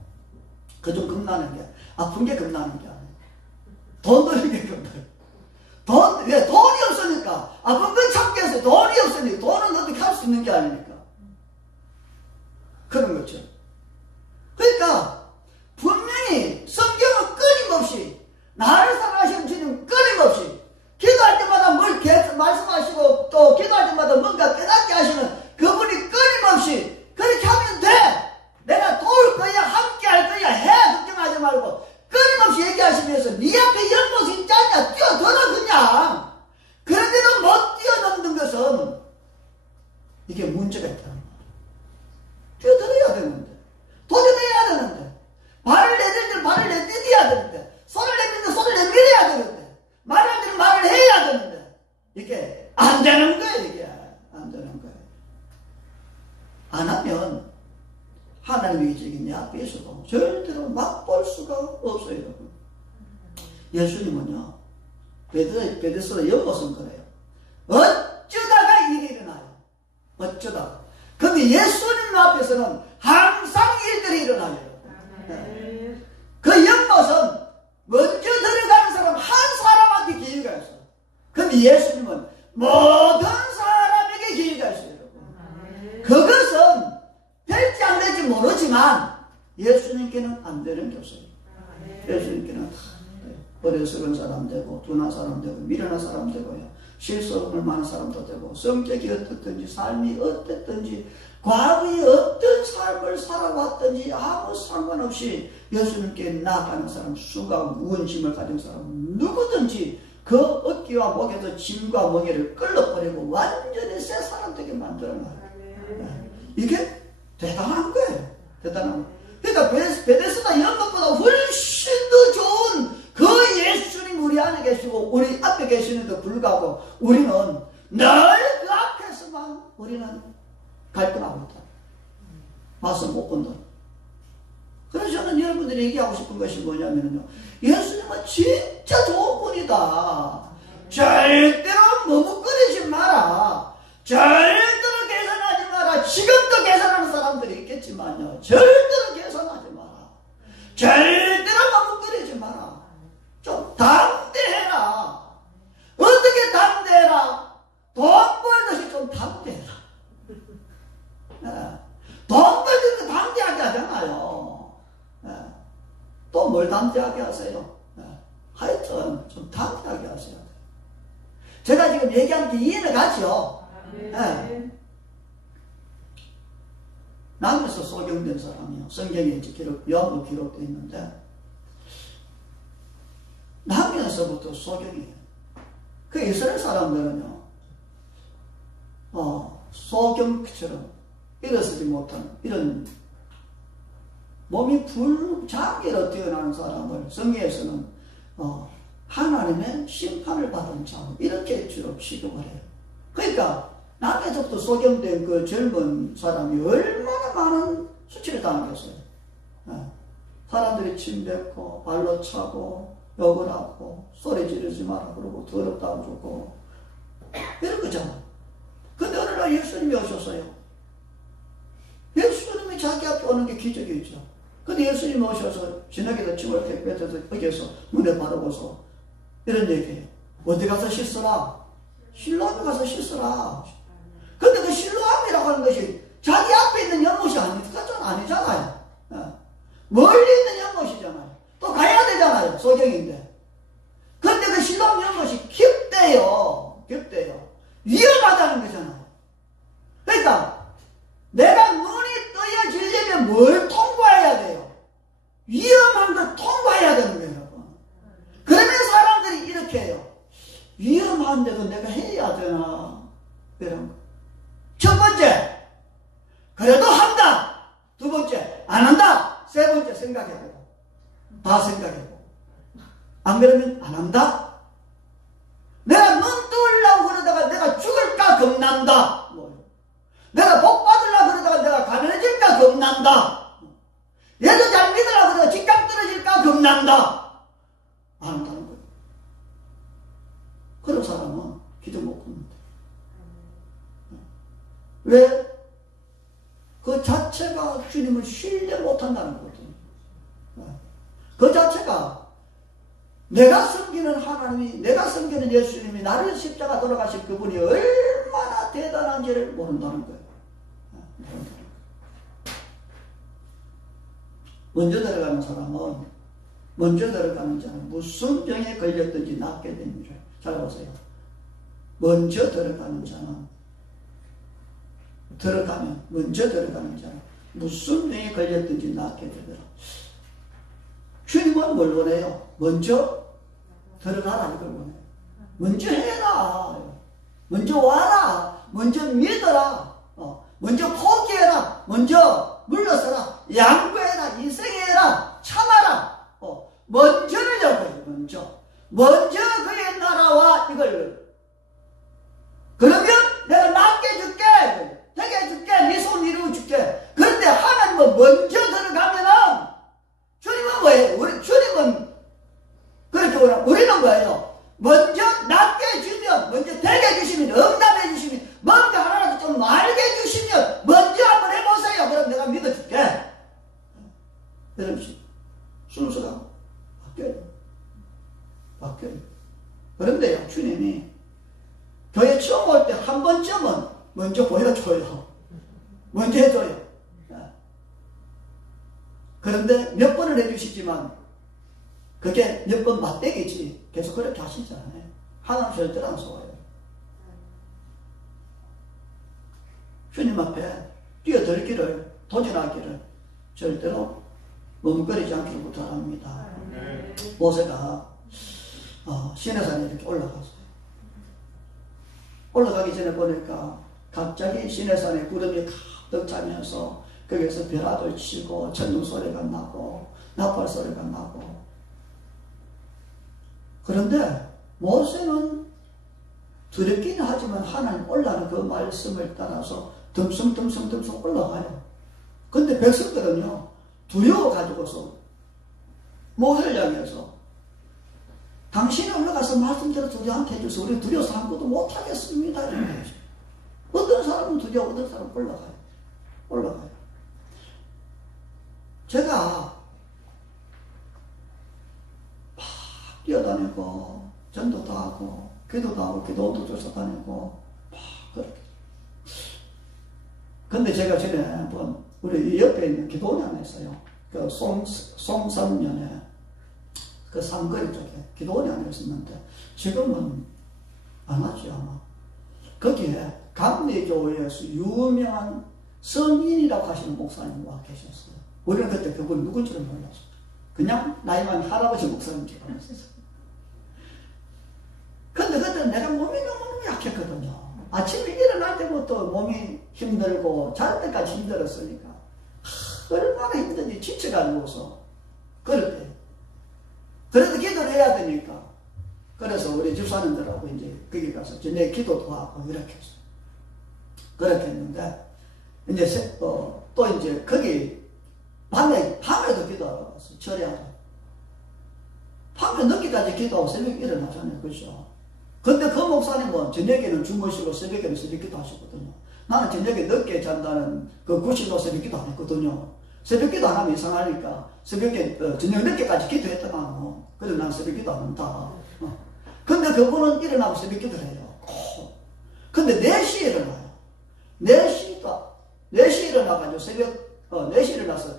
그좀 겁나는 게 아픈 게 겁나는 게 아니에요. 돈 드는 게 겁나요. 왜? 돈이 없으니까. 아픈 건 참겠어요. 돈이 없으니까. 돈은 어떻게 할 수 있는 게 아니니까. 그런 거죠. 그러니까 분명히 위해서 네 앞에 연못이 있지 않냐? 뛰어들어 그냥. 그런데도 못 뛰어넘는 것은 이게 문제가 있다는 거야. 뛰어들어야 되는데, 도전해야 되는데, 발을 내딜 때 발을 내디뎌야 되는데, 손을 내밀 때 손을 내밀어야 되는데, 말할 때는 말을 해야 되는데, 이게 안 되는 거예요. 이게 안 되는 거예요. 안 하면 하나님의 기적이 내 앞에 있어도 절대로 맛볼 수가 없어요, 여러분. 예수님은요, 베데스다 연못은 그래요. 어쩌다가 일이 일어나요. 어쩌다가. 근데 예수님 앞에서는 항상 일들이 일어나요. 네. 그 연못은 먼저 들어가는 사람 한 사람한테 기회가 있어요. 근데 예수님은 모든 사람에게 기회가 있어요, 여러분. 그것은 될지 안 될지 모르지만 예수님께는 안 되는 게 없어요. 예수님께는 어리석은 사람 되고 둔한 사람 되고 미련한 사람 되고요, 실수를 많은 사람도 되고, 성격이 어떻든지 삶이 어떻든지 과거에 어떤 삶을 살아왔든지 아무 상관없이 예수님께 나아가는 사람, 수가 무거운 짐을 가진 사람 누구든지 그 어깨와 목에서 짐과 멍에를 끌어버리고 완전히 새 사람 되게 만들어놔요. 네. 이게 대단한 거예요. 대단한 거예요. 그러니까 베데스다 연못보다 훨씬 더 좋은 그 예수님 우리 안에 계시고 우리 앞에 계시는데도 불구하고 우리는 늘 그 앞에서만 우리는 갈등하고 있다. 봐서 못 본다. 그래서 저는 여러분들이 얘기하고 싶은 것이 뭐냐면요, 예수님은 진짜 좋은 분이다. 절대로 머뭇거리지 마라. 절대로 계산하지 마라. 지금도 계산하는 사람들이 있겠지만요, 절대로 계산하지 마라. 절대로 머뭇거리지 마라. 좀 담대해라. 어떻게 담대해라? 돈 벌듯이 좀 담대해라. 네. 돈 벌듯이 담대하게 하잖아요. 네. 또 뭘 담대하게 하세요? 네. 하여튼 좀 담대하게 하세요. 제가 지금 얘기한 게 이해는 가죠? 네. 남에서 소경된 사람이요, 성경에 이제 요한복 기록되어 있는데, 남에서부터 소경이에요. 그 이스라엘 사람들은요, 소경처럼 일어서지 못하는 이런 몸이 불장애로 태어나는 사람을 성경에서는 하나님의 심판을 받은 자, 이렇게 주로 취급을 해요. 그러니까 남에서부터 소경된 그 젊은 사람이 얼마나 많은 수치를 당하겠어요. 사람들이 침뱉고 발로 차고 욕을 하고 소리 지르지 마라 그러고 더럽다고 주고 이런 거잖아. 근데 어느 날 예수님이 오셨어요. 예수님이 자기 앞에 오는 게 기적이죠. 근데 예수님이 오셔서 저녁에도 침을 택 뱉어서 여기서 문에 바르고서 이런 얘기해요. 어디 가서 씻어라? 실로암에 가서 씻어라. 근데 그 실로암이라고 하는 것이 자기 앞에 있는 연못이 아니잖아요. 멀리 있는 연못이잖아요. 또 가야 되잖아요. 소경인데. 근데 그 실로암 연못이 깊대요. 위험하다는 거잖아요. 그러니까 내가 눈이 떠여지려면 뭘 통과해야 돼요? 위험한 걸 통과해야 되는 거예요, 여러분. 그러면 사람들이 이렇게 해요. 위험한데도 내가 해야 되나? 이런 거. 첫 번째, 그래도 한다. 두 번째, 안 한다. 세 번째, 생각해보고. 다 생각해보고. 안 그러면 안 한다? 내가 눈 뜨려고 그러다가 내가 죽을까 겁난다. 내가 복 받으려고 그러다가 내가 가난해질까 겁난다. 얘도 잘 믿으려고 그러다가 직장 떨어질까 겁난다. 안 한다는 거예요. 그런 사람은 기도 못 굽는다. 왜? 그 자체가 주님을 신뢰 못한다는 거거든요. 그 자체가 내가 섬기는 하나님이, 내가 섬기는 예수님이 나를 십자가 돌아가신 그분이 얼마나 대단한지를 모른다는 거예요. 먼저 들어가는 사람은, 먼저 들어가는 자는 무슨 병에 걸렸든지 낫게 됩니다. 잘 보세요. 먼저 들어가는 자는, 먼저 들어가는 자는 무슨 병에 걸렸든지 낫게 되더라. 주님은 주님은 뭘 원해요? 먼저 들어가라 이걸 원해요. 먼저 해라. 먼저 와라. 먼저 믿어라. 먼저 포기해라. 먼저 물러서라. 양보해라. 인생해라. 참아라. 먼저를 잡아요. 먼저 그의 나라와 이걸. 그러면 내가 낫게 줄게. 되게 해줄게. 네 손 이루어줄게. 그런데 하나님은 먼저 들어가면은 주님은 뭐예요? 주님은 그렇게 원하고 우리는 뭐예요? 먼저 낫게 주면, 먼저 되게 해주시면, 응답해 주시면, 뭔가 하나라도 좀 알게 해주시면 먼저 한번 해보세요. 그럼 내가 믿어줄게. 이런 순서가 바뀌어요. 그런데요, 주님이 교회 처음 올 때 한 번쯤은 먼저 보여줘요. 먼저 해줘요. 그런데 몇 번을 해주시지만 그게 몇 번 맞대기지 계속 그렇게 하시잖아요. 하나님 절대로 안 속아요. 주님 앞에 뛰어들기를, 도전하기를 절대로 머뭇거리지 않기를 부탁합니다. 모세가 시내산에 이렇게 올라갔어요. 올라가기 전에 보니까 갑자기 시내산에 구름이 가득 차면서 거기에서 벼락을 치고 천둥 소리가 나고 나팔 소리가 나고. 그런데 모세는 두렵기는 하지만 하나님 올라가는 그 말씀을 따라서 듬성듬성 올라가요. 근데 백성들은요 두려워가지고서 모세를 향해서 당신이 올라가서 말씀대로 우리한테 해줘서 우리 두려워서 아무것도 못하겠습니다. 이런 거죠. 어떤 사람은 두려워, 어떤 사람은 올라가요. 제가 막 뛰어다니고 전도도 하고 기도도 하고 기도도 쫓아다니고 막 그렇게. 근데 제가 전에 한번 우리 옆에 있는 기도원에 있어요. 그 송산면에 그 삼거리 쪽에 기도원이 하나 있었는데 지금은 안 하지 아마. 거기에 감리교회에서 유명한 성인이라고 하시는 목사님 와 계셨어요. 우리는 그때 그분 누군지를 몰랐어요. 그냥 나이만 할아버지 목사님 줄 알았어요. 근데 그때 내가 몸이 너무너무 약했거든요. 아침에 일어날 때부터 몸이 힘들고 잘 때까지 힘들었으니까 얼마나 힘든지 지쳐가지고서 그럴 때 그래도 기도를 해야 되니까 그래서 우리 집사님들하고 이제 거기 가서 저녁에 기도도 하고 이렇게 했어요. 그렇게 했는데 이제 또 이제 거기 밤에도 기도하러 갔어요. 철야도 밤에 늦게까지 기도하고 새벽에 일어나잖아요. 그죠? 근데 그 목사님은 저녁에는 주무시고 새벽에는 새벽 기도 하시거든요. 나는 저녁에 늦게 잔다는 그 90도 새벽 기도 안 했거든요. 새벽 기도 안 하면 이상하니까 새벽에 저녁 늦게까지 기도했다가는 그래서 난 새벽 기도 안 한다. 근데 그분은 일어나고 새벽 기도를 해요. 근데 4시에 일어나요. 4시에 일어나가지고 새벽 4시에 일어나서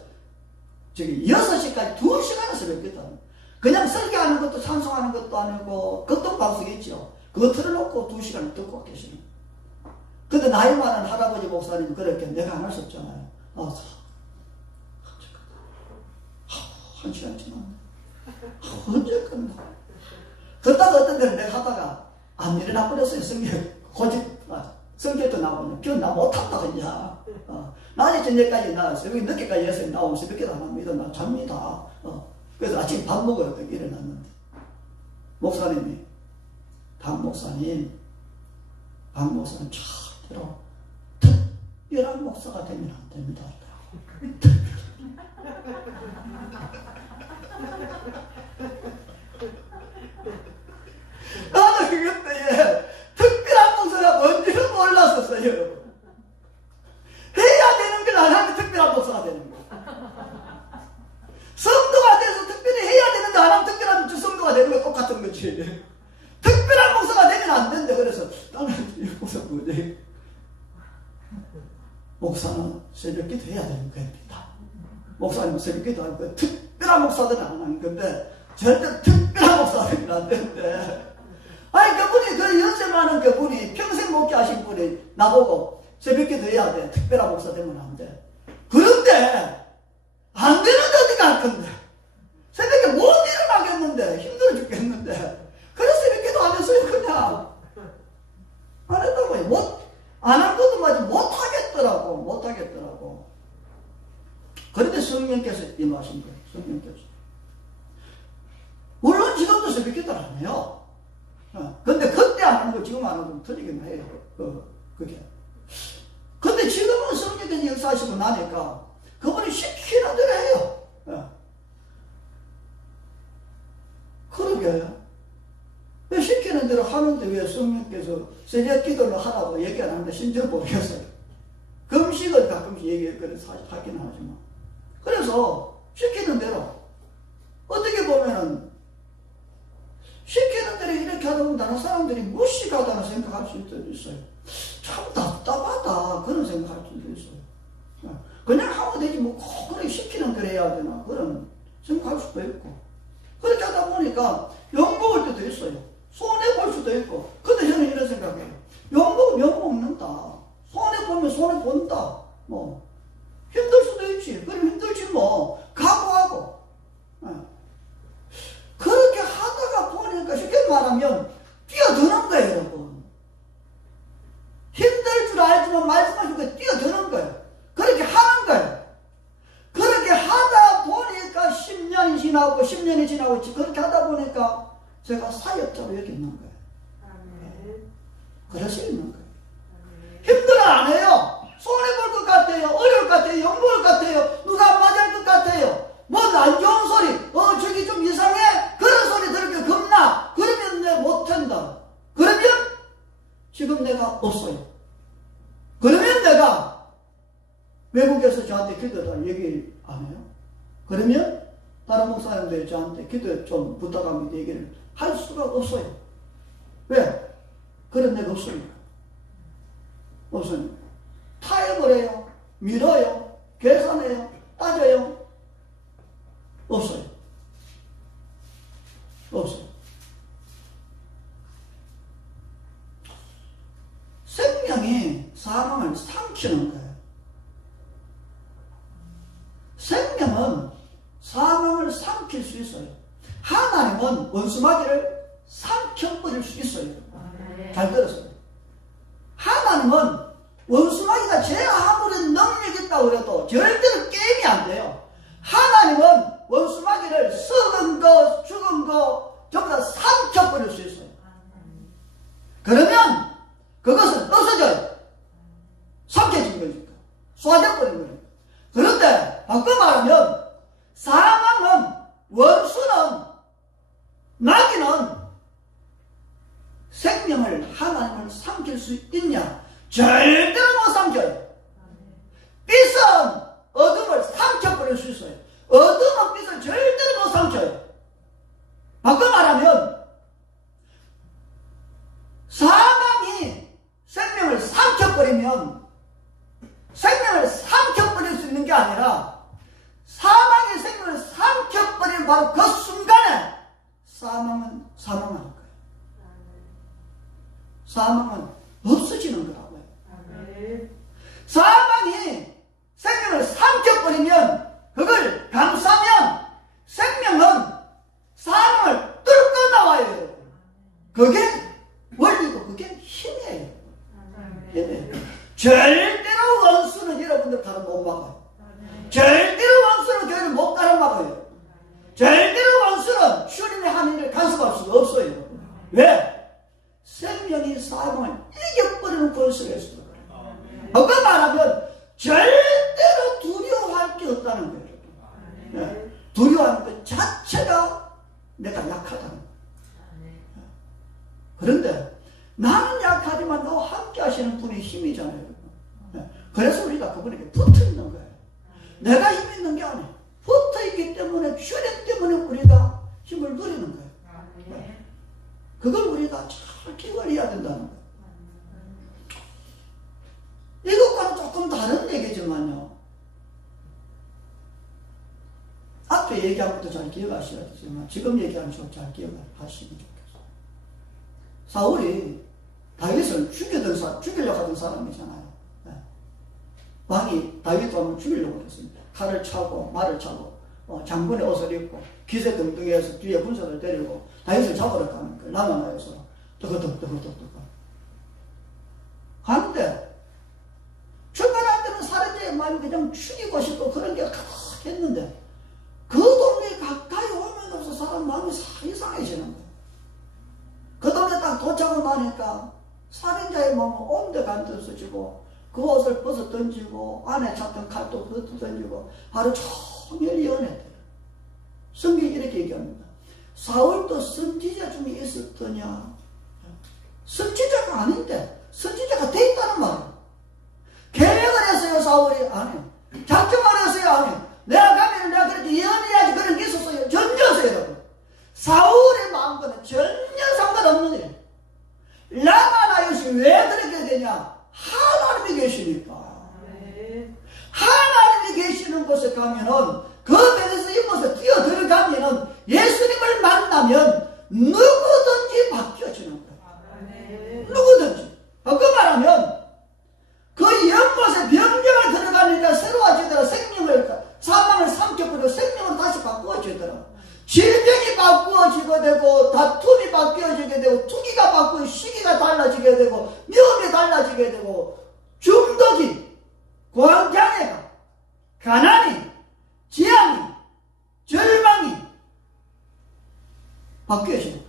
저기 6시까지 2시간을 새벽 기도 하는. 그냥 설교하는 것도 찬송하는 것도 아니고 극동방송 있죠. 그거 틀어놓고 2시간을 듣고 계시는. 근데 나이 많은 할아버지 목사님 그렇게 내가 안 할 수 없잖아요. 한 시간 지났네. 언제 끝나? 그러다가 어떤 데는 내가 하다가 안 일어나 버렸어요. 성격도 나오면 나 못한다 그냥. 낮에 저녁까지 나 새벽 늦게까지 해서 나오면 새벽에도 안 합니다. 나 잡니다. 그래서 아침 밥 먹어야 돼. 일어났는데 목사님이 박 목사님 절대로 특별한 목사가 되면 안 됩니다. 나는 그때 특별한 목사가 뭔지를 몰랐었어요. 해야 되는 걸 안 하면 특별한 목사가 되는 거예요. 성도가 돼서 특별히 해야 되는데 안 하면 특별한 성도가 되는 거 똑같은 거지. 특별한 목사가 되면 안 된대. 그래서 나는 이 목사 뭐지? 목사는 새벽 기도 해야 되는 겁니다. 목사님은 새벽 기도 하는 거예요. 특별한 목사들은 안 하는 건데 절대 특별한 목사가 되면 안 되는데. 아니 그분이 그 연세 많은 그분이 평생 목회하신 분이 나보고 새벽 기도 해야 돼. 특별한 목사 되면 안 돼. 그런데 안 되는데 어디 갈 건데. 새벽에 못 일어나겠는데, 힘들어 죽겠는데. 그래서 이렇게 기도 안 했어요, 그냥. 안 했다고요. 안 한 것도 맞지, 못하겠더라고. 그런데 성령께서 임하신 거예요, 성령께서. 물론 지금도 새벽 기도를 안 해요. 근데 그때 안 하는 거 지금 안 하는 거 틀리긴 해요. 그게. 근데 지금은 성령께서 역사하시고 나니까 그분이 시키는 대로 해요. 그러게. 왜 시키는 대로 하는데 왜 성령께서 새벽 기도를 하라고 얘기 안 하는데 심지어 모르겠어요. 금식을 가끔씩 얘기해. 사실 하긴 하지만. 그래서 시키는 대로 어떻게 보면은 시키는 대로 이렇게 하다 보면 다른 사람들이 무식하다는 생각할 수도 있어요. 참 답답하다 그런 생각할 수도 있어요. 그냥 하면 되지 뭐 그렇게 시키는 대로 해야 되나 그런 생각할 수도 있고. 그렇게 하다 보니까 욕먹을 때도 있어요. 손해볼 수도 있고. 근데 저는 이런 생각해요. 욕먹으면 욕먹는다. 손해보면 손해본다. 뭐 힘들 수도 있지. 그럼 힘들지 뭐 각오하고. 그렇게 하다가 보니까 쉽게 말하면 뛰어드는 거예요, 여러분. 힘들 줄 알지만 말씀하신 거 뛰어드는 거예요. 그렇게 하는 거예요. 그렇게 하다 보니까 10년이 지나고 10년이 지나고 그렇게 하다 보니까 제가 사역자로 여기 있는 거예요. 그래서 있는 거예요. 힘들어 안 해요. 손해볼 것 같아요. 어려울 것 같아요. 욕먹을 것 같아요. 누가 안 맞을 것 같아요. 뭐 안 좋은 소리, 저기 좀 이상해? 그런 소리 들으면 겁나. 그러면 내가 못한다. 그러면 지금 내가 없어요. 그러면 내가 외국에서 저한테 기도를 얘기 안 해요. 그러면 다른 목사님들 저한테 기도 좀 부탁합니다 얘기를 할 수가 없어요. 왜? 그런 데가 없으니까. 없으니까. 타협을 해요. 밀어요. 계산해요. 따져요. 없어요. 없어요. 생명이 사람을 삼키는 거예요. 생명은 사람을 삼킬 수 있어요. 하나님은 원수마귀를 삼켜버릴 수 있어요. 잘 들었어요. 하나님은 원수마귀가 제 아무리 능력이 있다고 해도 절대로 게임이 안 돼요. 하나님은 원수마귀를 썩은 거, 죽은 거 전부 다 삼켜버릴 수 있어요. 그러면 그것은 없어져요. 삼켜진 거니까. 쏴져버린 거니까. 그런데 바꿔 말하면 사망은, 원수는, 마귀는 생명을 하나님을 삼킬 수 있냐? 절대로 못 삼켜요. 빛은 어둠을 삼켜버릴 수 있어요. 어둠은 빛을 절대로 못 삼켜요. 바꿔 말하면 사망이 생명을 삼켜버리면 생명을 삼켜버릴 수 있는 게 아니라 사망이 생명을 삼켜버리는 바로 그 순간에 사망은 사망하는 거예요. 사망은 없어지는 거라고요. 사망이 생명을 삼켜버리면 그걸 감싸면 생명은 사망을 뚫고 나와요. 그게 원리고 그게 힘이에요. 힘이에요. 절대로 원수는 여러분들 가로 못 막아요. 절대로 원수는 교회를 못 가로막아요. 절대로 원수는 주님의 한 일을 간섭할 수가 없어요. 왜? 생명이 사망을 이겨버리는 권세가 있어요. 그거 말하면 절대로 두려워할 게 없다는 거예요. 네. 두려워하는 것 자체가 내가 약하다는 거예요. 그런데 나는 약하지만 너와 함께 하시는 분이 힘이잖아요. 네. 그래서 우리가 그분에게 붙어 있는 거예요. 내가 힘 있는 게 아니에요. 붙어 있기 때문에 주님 때문에 우리가 힘을 누리는 거예요. 네. 그걸 우리가 잘 기억을 해야 된다는 거예요. 이것과는 조금 다른 얘기지만요. 앞에 얘기한 것도 잘 기억하셔야겠지만 지금 얘기하는 것도 잘 기억하시면 좋겠어요. 사울이 다윗을 죽이려고 하던 사람이잖아요. 네. 왕이 다윗 왕을 죽이려고 했습니다. 칼을 차고 말을 차고 장군의 옷을 입고 기세 등등해서 뒤에 군사를 데리고 다윗을 잡으러 가는 거예요. 라마나에서 뜨거뜨거뜨거뜨거 하는데 출발할 때는 살인자의 마음이 그냥 죽이고 싶고 그런 게 했는데 그 동네 가까이 오면서 사람 마음이 이상해지는 거예요. 그 동네 딱 도착을 하니까 살인자의 마음은 온데 간듯어지고 그 옷을 벗어 던지고 안에 잡던 칼도 벗어 던지고 하루 종일 연애돼요. 성경이 이렇게 얘기합니다. 사울도 선지자 중에 있었더냐? 선지자가 아닌데 선지자가 돼 있다는 말이에요. 계획을 했어요. 사울이 아니요. 작정을 했어요. 아니요. 내가 가면 내가 그렇게 예언해야지 그런 게 있었어요. 전혀 없어요. 여러분. 사울의 마음과는 전혀 상관없는 일. 라마나요시 왜 그렇게 되냐? 하나님이 계시니까. 하나님이 계시는 곳에 가면은 그 베데스다 이곳에 뛰어 들어가면은 예수님을 만나면 누구든지 바뀌어지는 거예요. 누구든지. 그 말하면 그 연못에 병정을 들어가니까 새로워지더라. 생명을 사망을 삼켜버리고 생명을 다시 바꾸어지더라. 질병이 바꾸어지게 되고 다툼이 바뀌어지게 되고 투기가 바꾸고 시기가 달라지게 되고 명이 달라지게 되고 중독이 광장애가 가난이 재앙이 절망이 바뀌어지는 거예요.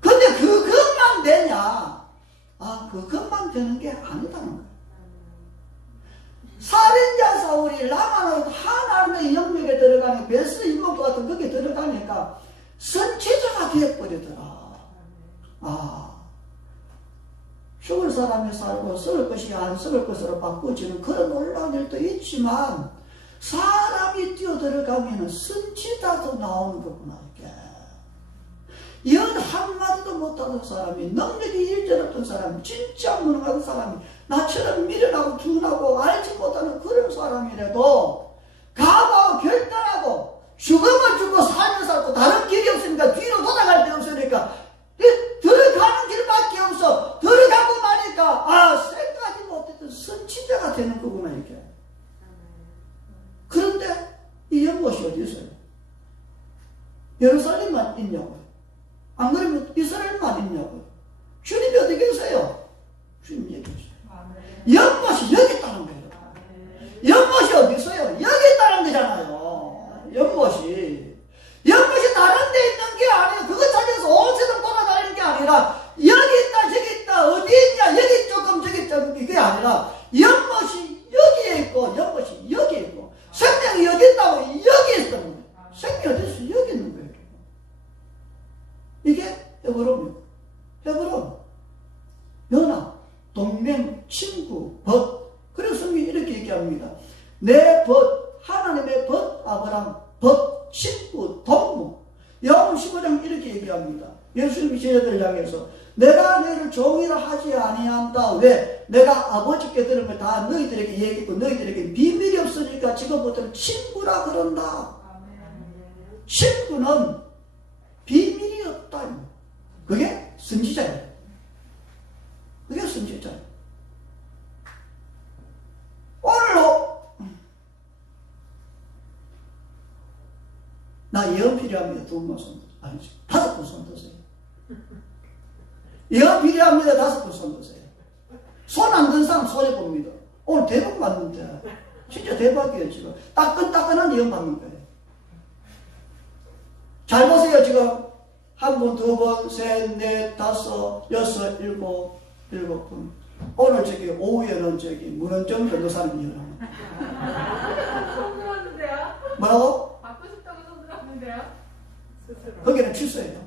근데 그것만 되냐? 그것만 되는 게 아니다는 거예요. 살인자 사울이 라마나에서 하나님의 영역에 들어가니 베스다 이목도 같은 거기에 들어가니까 선지자가 되어버리더라. 죽을 사람이 살고 썩을 것이 안 썩을 것으로 바꾸어지는 그런 놀라운 일도 있지만 사람이 뛰어들어가면 선지자도 나오는 거구나. 이게 연 한마디도 못하던 사람이 능력이 일절없던 사람이 진짜 무능한 사람이 나처럼 미련하고 둔하고 알지 못하는 그런 사람이라도 각오하고 결단하고 죽으면 죽고 살면 살고 다른 길이 없으니까 뒤로 돌아갈 데 없으니까 들어가는 길밖에 없어. 들어가고 나니까 생각하지 못했던 선지자가 되는 거구나. 이게 그런데 이 연못이 어디 있어요? 예루살렘만 있냐고요? 안 그러면 이스라엘만 있냐고요? 주님이 어디 계세요? 주님 여기 계세요. 연못이 여기 있다는 거예요. 연못이 어디 있어요? 여기 있다는 거잖아요. 연못이 다른 데 있는 게 아니에요. 그거 찾아서 온 세상 돌아다니는 게 아니라 여기 있다 저기 있다 어디 있냐 여기 조금 저기 조금 이게 아니라 연못이 여기에 있고 연못이 여기에 있고 생명이 여기 있다고 여기 있다는 거예요. 생명이 어디 있어? 여기 있는 거예요. 이게 헤브론이에요. 헤브론 연합 동맹, 친구, 벗. 그래서 성경이 이렇게 얘기합니다. 내 벗, 하나님의 벗, 아브람, 벗, 친구, 동무. 요한 15장 이렇게 얘기합니다. 예수님이 제자들을 향해서 내가 너희를 종이라 하지 아니한다. 왜? 내가 아버지께 들은 걸 다 너희들에게 얘기했고 너희들에게 비밀이 없으니까 지금부터는 친구라 그런다. 친구는 비밀이 없다. 그게 선지자예요. 그게 선지자예요. 오늘로 나 예언 필요합니다. 2분만 손 드세요. 아니죠. 5분 손 드세요. 예언 필요합니다. 5분 손 드세요. 손 안 든 사람 손해봅니다. 오늘 대박 맞는데 진짜 대박이에요. 지금 따끈따끈한 예언 받는 거예요. 잘 보세요. 지금 1분, 2분, 3, 4, 5, 6, 7, 7분. 오늘 저기 오후에는 저기 문헌정 변호사님 예언합니다. 손 들었는데요? 뭐라고? 받고 싶다고 손 들었는데요? 거기는 취소해요.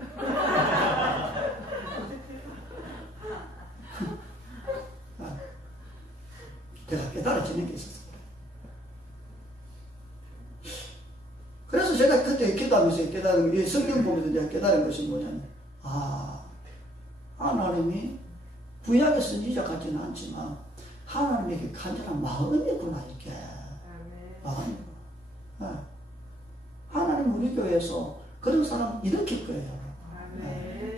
제가 깨달아지는 게 있었어요. 그래서 제가 그때 기도하면서 깨달은 게, 성경 보면서 제가 깨달은 것이 뭐냐면, 하나님이 구약의 선지자 같지는 않지만, 하나님에게 간절한 마음이구나, 이게. 마음이구나. 하나님 우리 교회에서 그런 사람 일으킬 거예요.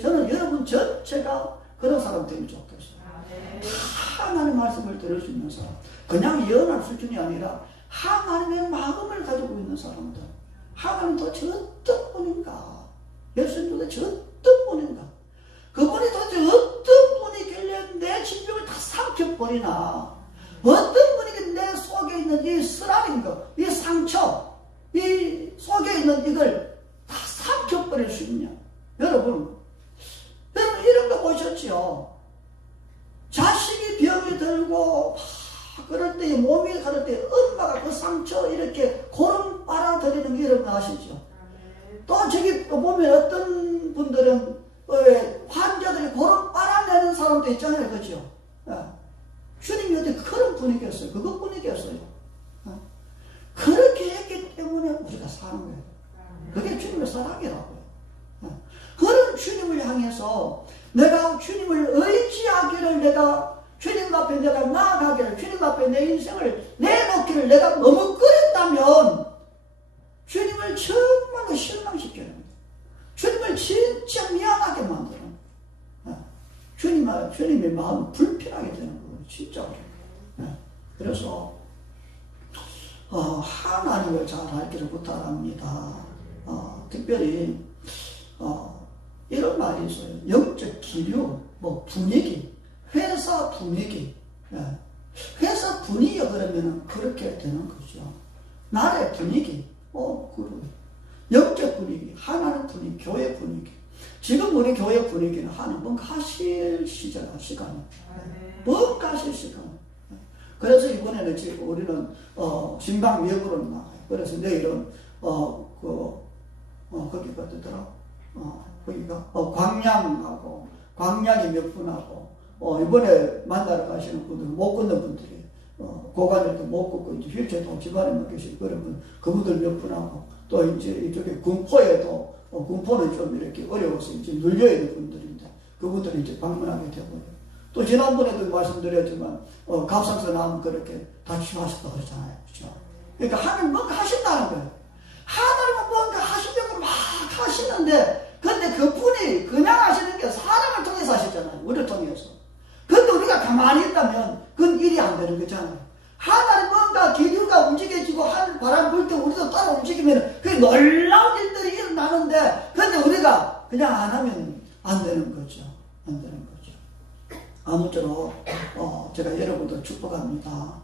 저는 여러분 전체가 그런 사람 되면 좋겠어요. 하나님 말씀을 들을 수 있는 사람. 그냥 예언할 수준이 아니라 하나님의 마음을 가지고 있는 사람들. 하나님 도대체 어떤 분인가? 예수님 도대체 어떤 분인가? 그분이 도대체 어떤 분이길래 내 질병을 다 삼켜버리나? 어떤 분이길래 내 속에 있는 이 쓰라린 것, 이 상처, 이 속에 있는 이걸 다 삼켜버릴 수 있냐? 여러분 이런 거 보셨죠? 자식이 병이 들고 그럴 때 몸이 가를 때 엄마가 그 상처 이렇게 고름 빨아들이는 게 여러분 아시죠? 또 저기 보면 어떤 분들은 환자들이 고름 빨아내는 사람도 있잖아요. 그렇죠? 주님이 어떻게 그런 분이겠어요? 그것뿐이겠어요? 그렇게 했기 때문에 우리가 사는 거예요. 그게 주님의 사랑이라고요. 그런 주님을 향해서 내가 주님을 의지하기를, 내가 주님 앞에 내가 나아가기를, 주님 앞에 내 인생을 내놓기를 내가 머뭇거렸다면 주님을 정말로 실망시켜야 합니다. 주님을 진짜 미안하게 만드는, 주님의 마음을 불편하게 되는 거예요. 진짜 어려워요. 그래서 하나님을 잘 알기를 부탁합니다. 특별히 이런 말이 있어요. 영적 기류, 분위기, 회사 분위기. 회사 분위기가 그러면 그렇게 되는 거죠. 나라의 분위기, 영적 분위기, 하나님 분위기, 교회 분위기. 지금 우리 교회 분위기는 하나님 뭔가 하실 시간이. 뭔가 하실 시간. 그래서 이번에는 지금 우리는 신방 외부로 나가요. 그래서 내일은 거기가 어디더라? 거기가 광양하고 광양이 몇 분하고 이번에 만나러 가시는 분들은 못 걷는 분들이 고관절도 못 걷고 이제 휠체어도 집안에만 계시고 그런 분 그분들 몇 분하고 또 이제 이쪽에 군포에도 군포는 좀 이렇게 어려워서 이제 눌려 있는 분들인데 그분들이 이제 방문하게 되고요. 또 지난번에도 말씀드렸지만 갑상선 암 그렇게 다 치료하셨다고 그러잖아요. 그렇죠? 그러니까 하나님 뭔가 하신다는 거예요. 하나님은 뭔가 하시려고 막 하시는데 근데 그분이 그냥 하시는 게 사람을 통해서 하시잖아요. 우리를 통해서. 근데 우리가 가만히 있다면 그건 일이 안 되는 거잖아요. 하나님 뭔가 기류가 움직여지고 하늘 바람 불 때 우리도 따라 움직이면 그게 놀라운 일들이 일어나는데 근데 우리가 그냥 안 하면 안 되는 거죠. 안 되는 거죠. 아무쪼록 제가 여러분들 축복합니다.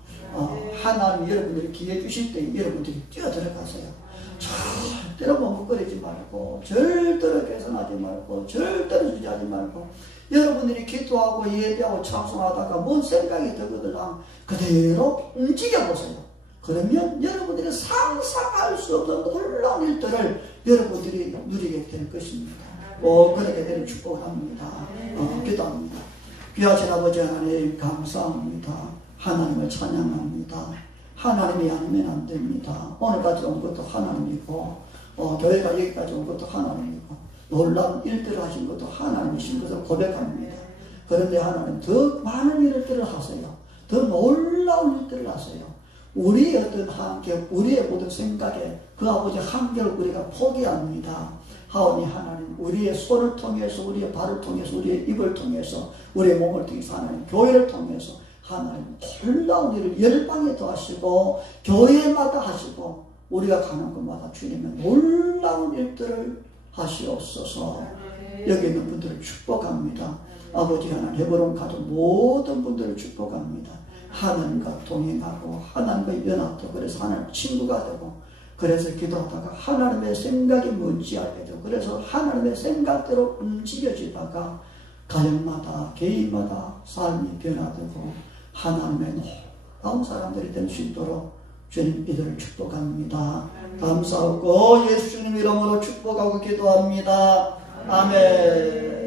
하나님 여러분들이 기회 주실 때 여러분들이 뛰어들어가세요. 절대로 머뭇거리지 말고 절대로 개선하지 말고 절대로 주저하지 말고 여러분들이 기도하고 예배하고 찬송하다가 뭔 생각이 들거든요. 그대로 움직여보세요. 그러면 여러분들이 상상할 수 없는 놀라운 일들을 여러분들이 누리게 될 것입니다. 그렇게 되는 축복을 합니다. 기도합니다. 귀하신 아버지 하나님 감사합니다. 하나님을 찬양합니다. 하나님이 아니면 안 됩니다. 오늘까지 온 것도 하나님이고 교회가 여기까지 온 것도 하나님이고 놀라운 일들을 하신 것도 하나님이신 것을 고백합니다. 그런데 하나님 더 많은 일들을 하세요. 더 놀라운 일들을 하세요. 우리의 어떤 한계, 우리의 모든 생각에 그 아버지 한계를 우리가 포기합니다. 하오니 하나님 우리의 손을 통해서 우리의 발을 통해서 우리의 입을 통해서 우리의 몸을 통해서 하나님 교회를 통해서 하나님 놀라운 일을 열방에도 하시고 교회마다 하시고 우리가 가는 곳마다 주님의 놀라운 일들을 하시옵소서. 여기 있는 분들을 축복합니다. 아버지 하나님 헤브론 가족 모든 분들을 축복합니다. 하나님과 동행하고 하나님과 연합도 그래서 하나님 친구가 되고 그래서 기도하다가 하나님의 생각이 뭔지 알게 되고 그래서 하나님의 생각대로 움직여지다가 가정마다 개인마다 삶이 변화되고 하나님의 놀라운 사람들이 될 수 있도록 주님 이들을 축복합니다. 감사하고 예수님 이름으로 축복하고 기도합니다. 아멘.